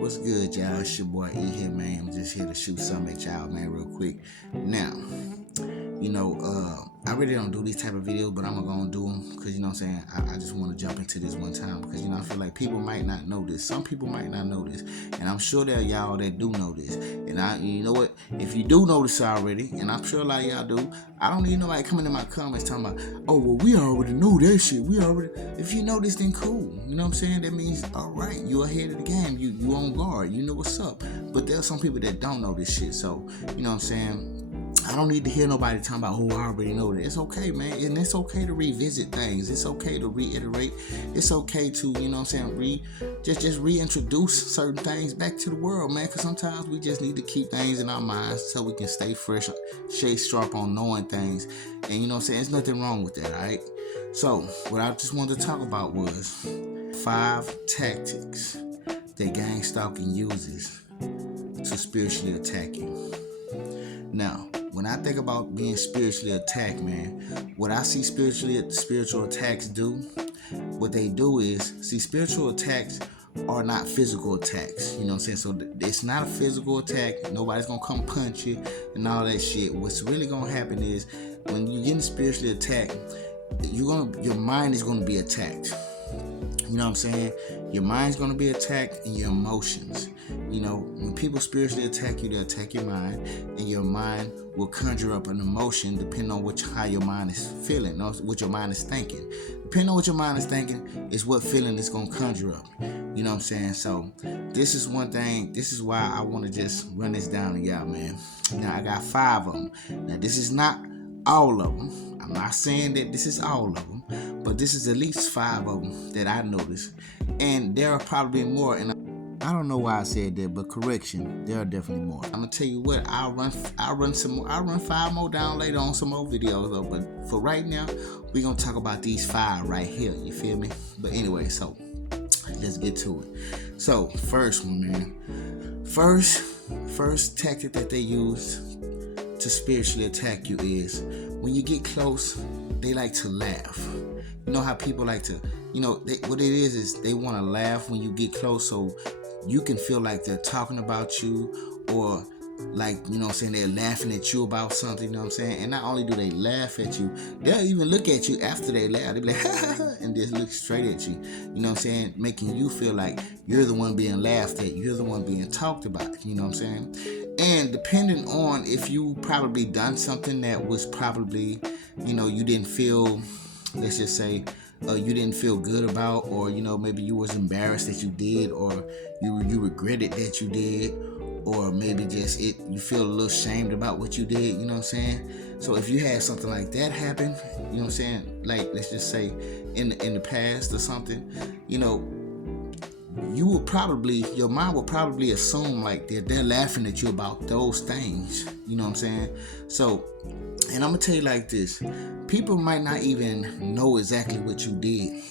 What's good, y'all? It's your boy E here, man. I'm just here to shoot something at y'all, man, real quick. Now, I really don't do these type of videos, but I'm gonna do them because, you know what I'm saying, I just want to jump into this one time because, I feel like people might not know this. Some people might not know this, and I'm sure there are y'all that do know this. And you know what? If you do know this already, and I'm sure a lot of y'all do, I don't need nobody coming in my comments talking about, oh, well, we already know that shit. If you know this, then cool. You know what I'm saying? That means, all right, you're ahead of the game. You on guard. You know what's up. But there are some people that don't know this shit. So, you know what I'm saying? I don't need to hear nobody talking about, oh, I already know that. It's okay, man. And it's okay to revisit things. It's okay to reiterate. It's okay to, you know what I'm saying, just reintroduce certain things back to the world, man. Because sometimes we just need to keep things in our minds so we can stay fresh, stay sharp on knowing things. And, you know what I'm saying, there's nothing wrong with that, all right? So, what I just wanted to talk about was 5 tactics that gangstalking uses to spiritually attack you. Now, when I think about being spiritually attacked, man, what I see spiritual attacks do, what they do is, spiritual attacks are not physical attacks. You know what I'm saying? So it's not a physical attack. Nobody's gonna come punch you and all that shit. What's really gonna happen is when you're getting spiritually attacked, your mind is gonna be attacked. You know what I'm saying? Your mind's going to be attacked and your emotions. You know, when people spiritually attack you, they attack your mind, and your mind will conjure up an emotion depending on how your mind is feeling, or what your mind is thinking. Depending on what your mind is thinking is what feeling it's going to conjure up. You know what I'm saying? So this is one thing. This is why I want to just run this down to y'all, man. Now, I got 5 of them. Now, this is not all of them. I'm not saying that this is all of them, but this is at least 5 of them that I noticed, and there are probably more. And I don't know why I said that, but correction, there are definitely more. I'm gonna tell you what, I'll run 5 more down later on some more videos though. But for right now, we're gonna talk about these 5 right here. You feel me? But anyway, so let's get to it. So first one, man. First tactic that they use to spiritually attack you is when you get close, they like to laugh. You know how people like to, what it is they want to laugh when you get close, so you can feel like they're talking about you, or like, you know what I'm saying, they're laughing at you about something, you know what I'm saying? And not only do they laugh at you, they'll even look at you after they laugh. They'll be like, ha ha ha, and just look straight at you. You know what I'm saying? Making you feel like you're the one being laughed at. You're the one being talked about. You know what I'm saying? And depending on if you probably done something that was probably, you didn't feel, let's just say, you didn't feel good about, or, maybe you was embarrassed that you did, or you regretted that you did, or maybe just you feel a little shamed about what you did, you know what I'm saying? So if you had something like that happen, you know what I'm saying, like, let's just say in the past or something, your mind will probably assume like they're laughing at you about those things. You know what I'm saying? So, and I'm gonna tell you like this: people might not even know exactly what you did,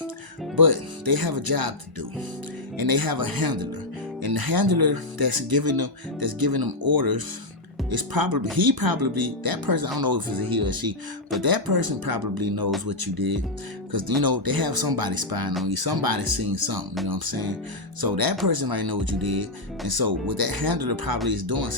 but they have a job to do, and they have a handler, and the handler that's giving them orders is probably that person. I don't know if it's a he or she, but that person probably knows what you did, because they have somebody spying on you. Somebody's seen something. You know what I'm saying? So that person might know what you did, and so what that handler probably is doing,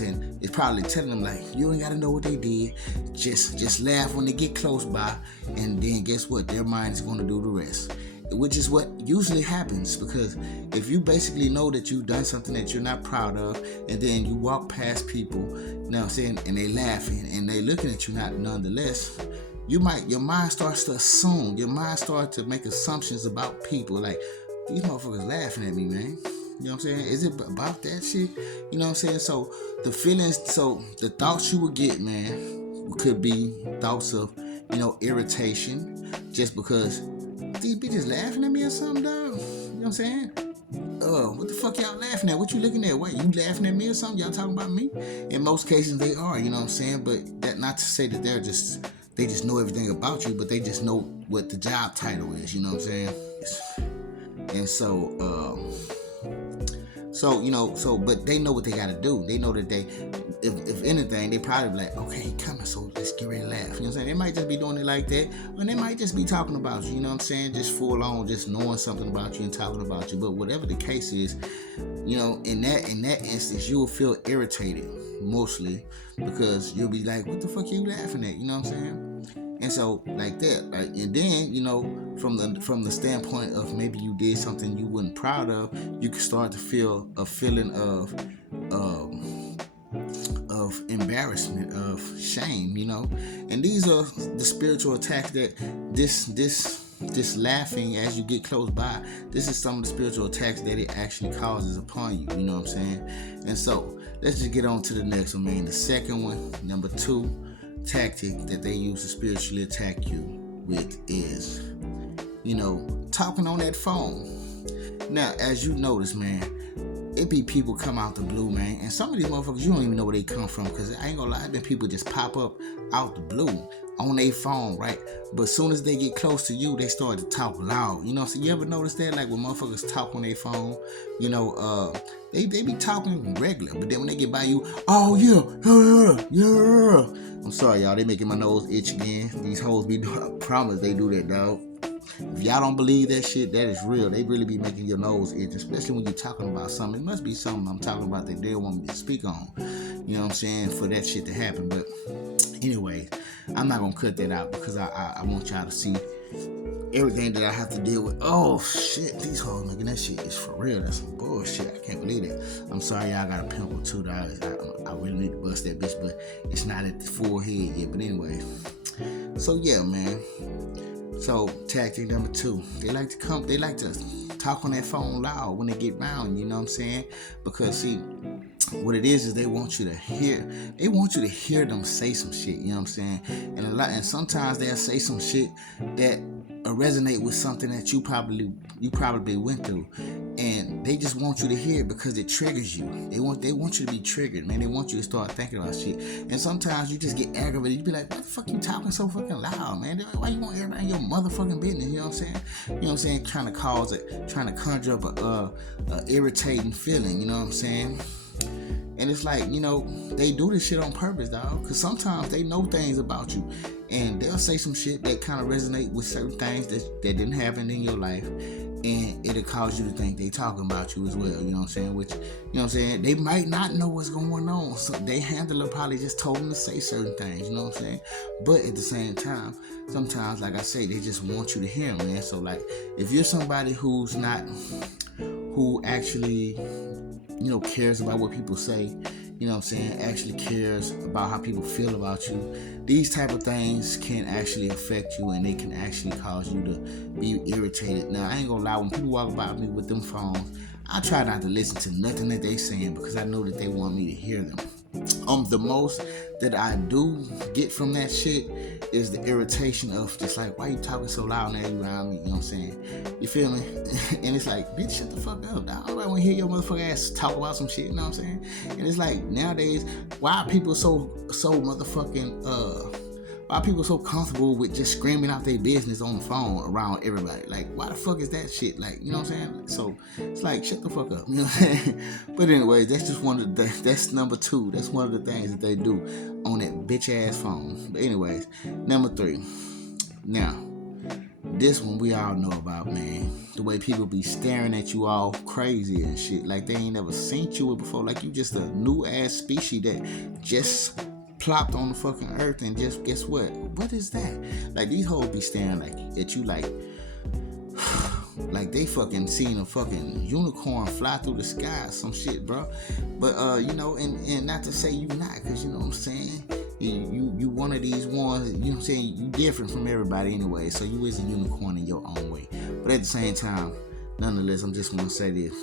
is probably telling them like, you ain't gotta know what they did. Just laugh when they get close by, and then guess what? Their mind is gonna do the rest. Which is what usually happens, because if you basically know that you've done something that you're not proud of, and then you walk past people, you know what I'm saying, and they laughing and they looking at you, nonetheless, your mind starts to assume, your mind starts to make assumptions about people, like, these motherfuckers laughing at me, man. You know what I'm saying? Is it about that shit? You know what I'm saying? So the thoughts you would get, man, could be thoughts of, irritation, just because these bitches laughing at me or something, dog. You know what I'm saying? What the fuck y'all laughing at? What you looking at? What, you laughing at me or something? Y'all talking about me? In most cases they are, you know what I'm saying? But that not to say that they just know everything about you, but they just know what the job title is, you know what I'm saying? And so but they know what they gotta do. They know that if anything, they probably be like, okay, he coming, so let's get ready to laugh. You know what I'm saying? They might just be doing it like that, or they might just be talking about you. You know what I'm saying? Just full on, just knowing something about you and talking about you. But whatever the case is, you know, in that instance, you will feel irritated mostly because you'll be like, what the fuck are you laughing at? You know what I'm saying? And so like that, like, and then, you know, from the standpoint of maybe you did something you weren't proud of, you can start to feel a feeling of embarrassment, of shame, you know. And these are the spiritual attacks that this laughing as you get close by, this is some of the spiritual attacks that it actually causes upon you, you know what I'm saying? And so let's just get on to the next one, man. The second one, number 2 tactic that they use to spiritually attack you with is, you know, talking on that phone. Now, as you notice, man, it be people come out the blue, man, and some of these motherfuckers, you don't even know where they come from, because I ain't gonna lie, then people just pop up out the blue on their phone, right? But as soon as they get close to you, they start to talk loud, you know. So you ever notice that, like, when motherfuckers talk on their phone, you know, they be talking regular, but then when they get by you, oh yeah, I'm sorry, y'all, they making my nose itch again. These hoes be doing, I promise they do that, dog. If y'all don't believe that shit, that is real. They really be making your nose itch, especially when you're talking about something. It must be something I'm talking about that they want me to speak on. You know what I'm saying? For that shit to happen. But anyway, I'm not gonna cut that out because I want y'all to see everything that I have to deal with. Oh shit, these hoes making that shit is for real. That's some bullshit. I can't believe that. I'm sorry, y'all got a pimple too. I really need to bust that bitch, but it's not at the full head yet. But anyway, so yeah, man. So tactic number 2, they like to talk on that phone loud when they get round, you know what I'm saying? Because see, what it is they want you to hear them say some shit, you know what I'm saying? And sometimes they'll say some shit that resonate with something that you probably went through, and they just want you to hear it because it triggers you. They want you to be triggered, man. They want you to start thinking about shit. And sometimes you just get aggravated. You be like, what the fuck you talking so fucking loud, man? Why you want everybody in your motherfucking business? You know what I'm saying? You know what I'm saying? Trying to conjure up a irritating feeling, you know what I'm saying? And it's like, you know, they do this shit on purpose, dog. Because sometimes they know things about you, and they'll say some shit that kind of resonate with certain things that didn't happen in your life, and it'll cause you to think they talking about you as well. You know what I'm saying? Which, you know what I'm saying? They might not know what's going on. So they handler probably just told them to say certain things. You know what I'm saying? But at the same time, sometimes, like I say, they just want you to hear them, man. So like, if you're somebody who actually, you know, cares about what people say, you know what I'm saying, actually cares about how people feel about you, these type of things can actually affect you, and they can actually cause you to be irritated. Now, I ain't gonna lie, when people walk by me with them phones, I try not to listen to nothing that they saying because I know that they want me to hear them. The most that I do get from that shit is the irritation of just like, why you talking so loud now you around me? You know what I'm saying? You feel me? And it's like, bitch, shut the fuck up. I don't want to hear your motherfucking ass talk about some shit. You know what I'm saying? And it's like, nowadays, why are people so motherfucking why are people so comfortable with just screaming out their business on the phone around everybody? Like, why the fuck is that shit? Like, you know what I'm saying? So it's like, shut the fuck up. You know what I'm saying? But anyways, that's just that's number 2. That's one of the things that they do on that bitch ass phone. But anyways, number 3. Now, this one we all know about, man. The way people be staring at you all crazy and shit. Like they ain't never seen you before. Like you just a new ass species that just plopped on the fucking earth, and just guess what? What is that? Like these hoes be staring like at you like they fucking seen a fucking unicorn fly through the sky, some shit, bro. But you know, and not to say you not, cause you know what I'm saying. You one of these ones, you know what I'm saying. You different from everybody anyway, so you is a unicorn in your own way. But at the same time, nonetheless, I'm just gonna say this.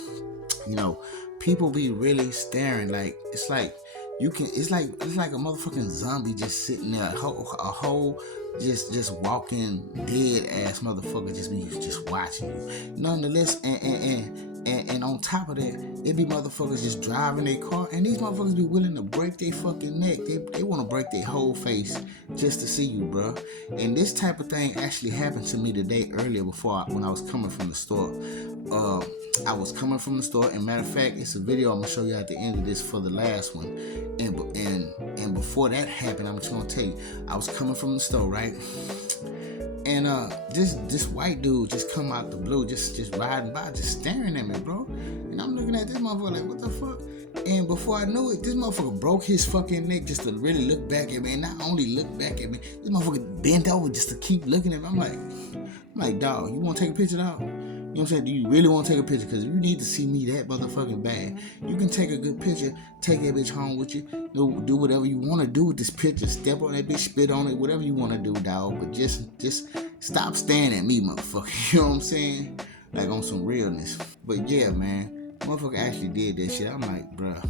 You know, people be really staring like it's like. It's like a motherfucking zombie just sitting there, a whole just walking dead ass motherfucker just watching you. Nonetheless, and And on top of that, it be motherfuckers just driving their car, and these motherfuckers be willing to break their fucking neck. They want to break their whole face just to see you, bro. And this type of thing actually happened to me today earlier when I was coming from the store. I was coming from the store, and matter of fact, it's a video I'm gonna show you at the end of this for the last one. And before that happened, I'm just gonna tell you, I was coming from the store, right? And this white dude just come out the blue, just riding by, just staring at me, bro. And I'm looking at this motherfucker like, what the fuck? And before I knew it, this motherfucker broke his fucking neck just to really look back at me. And not only look back at me, this motherfucker bent over just to keep looking at me. I'm like, dog, you want to take a picture, dog? You know what I'm saying? Do you really want to take a picture? Because if you need to see me that motherfucking bad, you can take a good picture, take that bitch home with you, do whatever you want to do with this picture, step on that bitch, spit on it, whatever you want to do, dog. But just stop staring at me, motherfucker. You know what I'm saying? Like on some realness. But yeah, man, motherfucker actually did that shit. I'm like, bruh.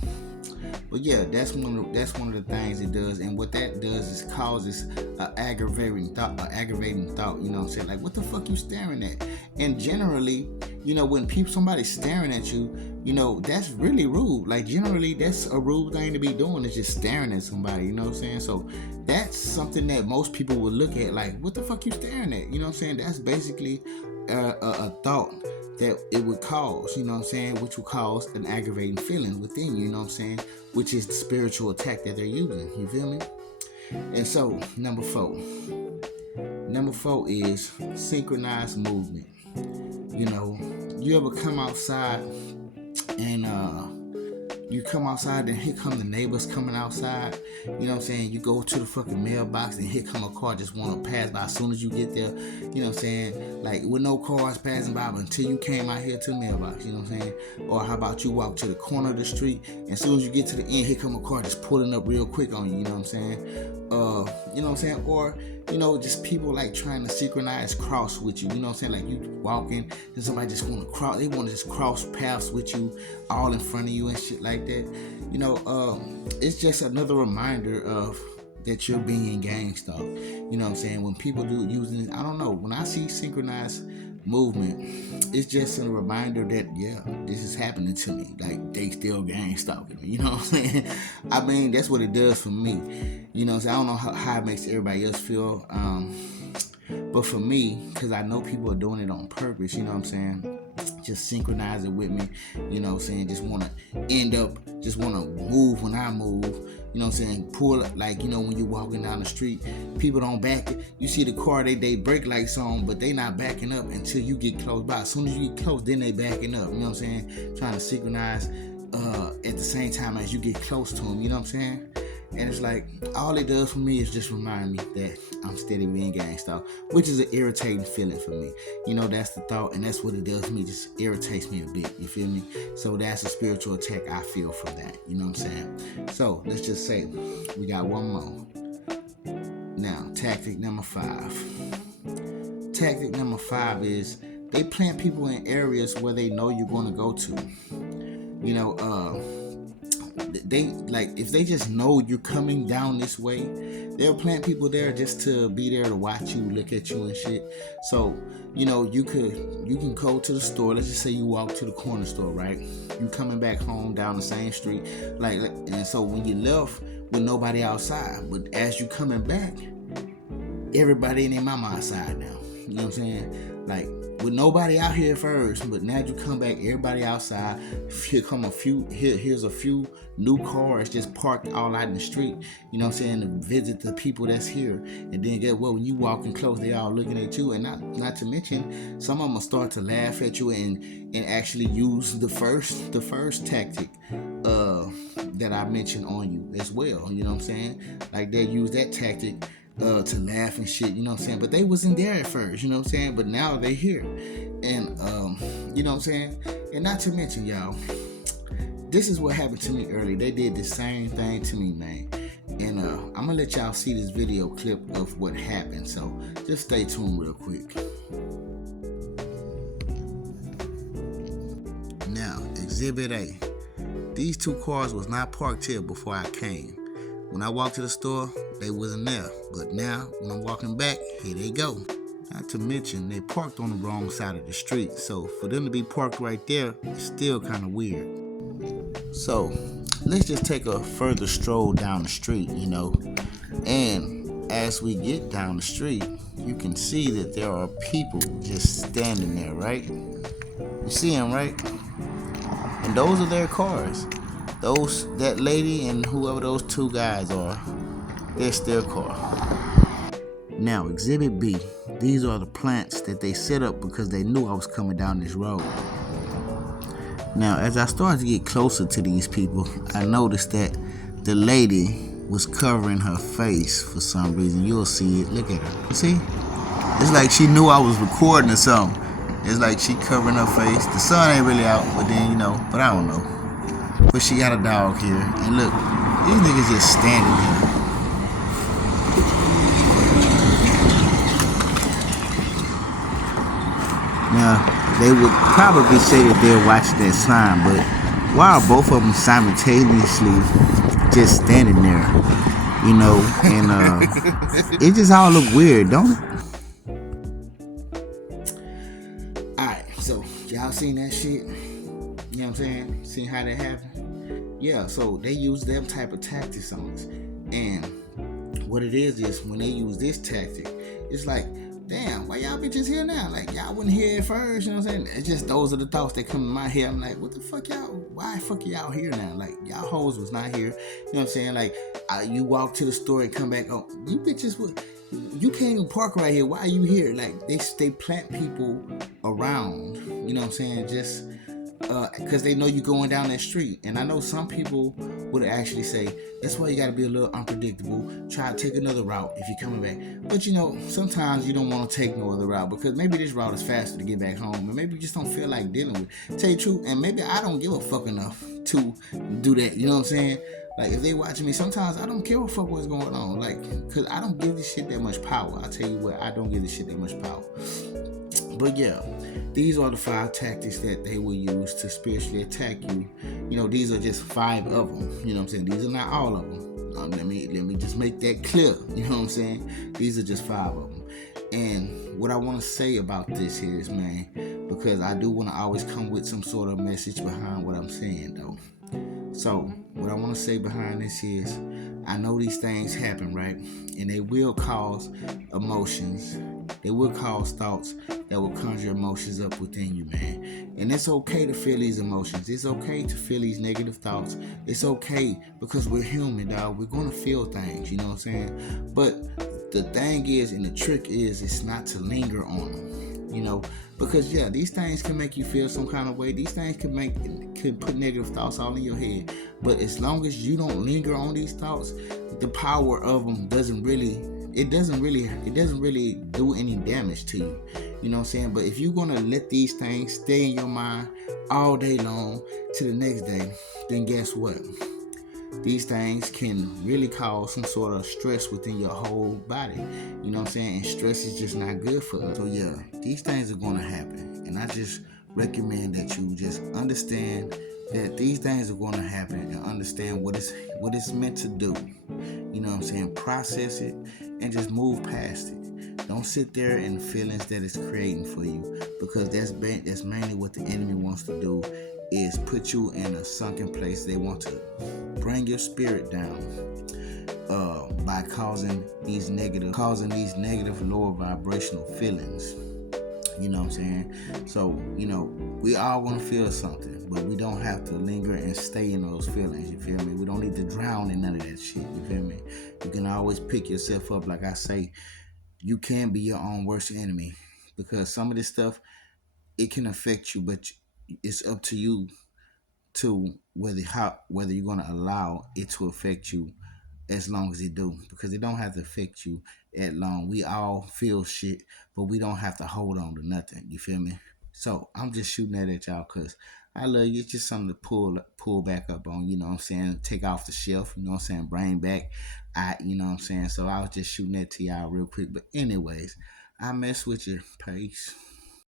But yeah, that's one of the things it does, and what that does is causes an aggravating thought. You know what I'm saying? Like, what the fuck you staring at? And generally, you know, when somebody's staring at you, you know, that's really rude. Like, generally, that's a rude thing to be doing, is just staring at somebody. You know what I'm saying? So that's something that most people would look at like, what the fuck you staring at? You know what I'm saying? That's basically a thought that it would cause, you know what I'm saying, which will cause an aggravating feeling within you, you know what I'm saying, which is the spiritual attack that they're using, you feel me? And so, number four is synchronized movement. You know, you ever come outside and here come the neighbors coming outside, you know what I'm saying, you go to the fucking mailbox and here come a car just want to pass by as soon as you get there, you know what I'm saying, like with no cars passing by, but until you came out here to the mailbox, you know what I'm saying. Or how about you walk to the corner of the street, and as soon as you get to the end, here come a car just pulling up real quick on you, you know what I'm saying. You know what I'm saying. Or, you know, just people like trying to synchronize cross with you, you know what I'm saying, like you walking and somebody just want to cross, they want to just cross paths with you all in front of you and shit like that. You know, it's just another reminder of that you're being gangstalked. You know what I'm saying? When people do using it, I don't know, when I see synchronized movement, it's just a reminder that, yeah, this is happening to me. Like, they still gangstalking me. You know what I'm saying? I mean, that's what it does for me. You know what I'm saying? I don't know how it makes everybody else feel. But for me, because I know people are doing it on purpose, you know what I'm saying? Just synchronize it with me, you know what I'm saying? Just want to move when I move, you know what I'm saying? Pull, like, you know, when you're walking down the street, people don't back it. You see the car, they brake lights on, but they not backing up until you get close by. As soon as you get close, then they backing up, you know what I'm saying? Trying to synchronize at the same time as you get close to them, you know what I'm saying? And it's like, all it does for me is just remind me that I'm steady being gangstalked, which is an irritating feeling for me. You know, that's the thought, and that's what it does for me. Just irritates me a bit, you feel me? So that's a spiritual attack I feel from that, you know what I'm saying? So let's just say we got one more. Now, tactic number 5. Tactic number 5 is they plant people in areas where they know you're going to go to. You know, they, like, if they just know you're coming down this way, they'll plant people there just to be there to watch you, look at you and shit. So, you know, you can go to the store. Let's just say you walk to the corner store, right? You coming back home down the same street, like, and so when you left with nobody outside, but as you coming back, everybody and their mama outside now. You know what I'm saying? Like, with nobody out here first, but now you come back, everybody outside. Here's a few new cars just parked all out in the street, you know what I'm saying, to visit the people that's here. And then get what, when you walking close, they all looking at you, and not to mention, some of them will start to laugh at you and actually use the first tactic that I mentioned on you as well, you know what I'm saying? Like, they use that tactic to laugh and shit, you know what I'm saying? But they wasn't there at first, you know what I'm saying? But now they here. And you know what I'm saying? And not to mention, y'all, this is what happened to me earlier. They did the same thing to me, man. And I'm gonna let y'all see this video clip of what happened. So just stay tuned real quick. Now, Exhibit A. These 2 cars was not parked here before I came. When I walked to the store, they wasn't there. But now, when I'm walking back, here they go. Not to mention, they parked on the wrong side of the street. So for them to be parked right there, it's still kind of weird. So let's just take a further stroll down the street, And as we get down the street, you can see that there are people just standing there, right? You see them, right? And those are their cars. That lady and whoever those two guys are, that's their car. Now, Exhibit B. These are the plants that they set up because they knew I was coming down this road. Now, as I started to get closer to these people, I noticed that the lady was covering her face for some reason. You'll see it. Look at her. You see? It's like she knew I was recording or something. It's like she covering her face. The sun ain't really out, but then, but I don't know. But she got a dog here. And look, these niggas just standing here. Now, they would probably say that they're watching that sign, but why are both of them simultaneously just standing there? And it just all look weird, don't it? Alright, so y'all seen that shit? You know what I'm saying? Seen how that happened? Yeah, so they use them type of tactics on us. And what it is when they use this tactic, it's like, damn, why y'all bitches here now? Like, y'all wasn't here at first, you know what I'm saying? It's just those are the thoughts that come in my head. I'm like, what the fuck y'all, why the fuck y'all here now? Like, y'all hoes was not here, you know what I'm saying? Like, you walk to the store and come back, oh, you bitches, you can't even park right here, why are you here? Like, they plant people around, you know what I'm saying, just because they know you going down that street. And I know some people would actually say, that's why you got to be a little unpredictable, try to take another route if you're coming back. But sometimes you don't want to take no other route because maybe this route is faster to get back home, and maybe you just don't feel like dealing with it. Tell you the truth, and maybe I don't give a fuck enough to do that, you know what I'm saying? Like, if they watching me, sometimes I don't care what fuck what's going on, like, because I don't give this shit that much power. I tell you what, I don't give this shit that much power. But yeah, these are the 5 tactics that they will use to spiritually attack you. These are just 5 of them. You know what I'm saying? These are not all of them. Let me just make that clear. You know what I'm saying? These are just 5 of them. And what I want to say about this here is, man, because I do want to always come with some sort of message behind what I'm saying, though. So, what I want to say behind this is, I know these things happen, right? And they will cause emotions. They will cause thoughts that will conjure emotions up within you, man. And it's okay to feel these emotions. It's okay to feel these negative thoughts. It's okay because we're human, dog. We're going to feel things, you know what I'm saying? But the thing is, and the trick is, it's not to linger on them. Because these things can make you feel some kind of way. These things can put negative thoughts all in your head. But as long as you don't linger on these thoughts, the power of them doesn't really do any damage to you. You know what I'm saying? But if you're gonna let these things stay in your mind all day long to the next day, then guess what? These things can really cause some sort of stress within your whole body. You know what I'm saying? And stress is just not good for us. So these things are gonna happen. And I just recommend that you just understand that these things are gonna happen and understand what it's meant to do. You know what I'm saying? Process it and just move past it. Don't sit there in the feelings that it's creating for you, because that's mainly what the enemy wants to do, is put you in a sunken place. They want to bring your spirit down by causing these negative lower vibrational feelings. You know what I'm saying? So, we all want to feel something, but we don't have to linger and stay in those feelings, you feel me? We don't need to drown in none of that shit, you feel me? You can always pick yourself up. Like I say, you can be your own worst enemy, because some of this stuff, it can affect you, but it's up to you to whether you're going to allow it to affect you as long as it do, because it don't have to affect you that long. We all feel shit, but we don't have to hold on to nothing, you feel me? So I'm just shooting that at y'all because I love you. It's just something to pull back up on, you know what I'm saying? Take off the shelf, you know what I'm saying? Bring back, you know what I'm saying? So I was just shooting that to y'all real quick. But anyways, I mess with you. Peace.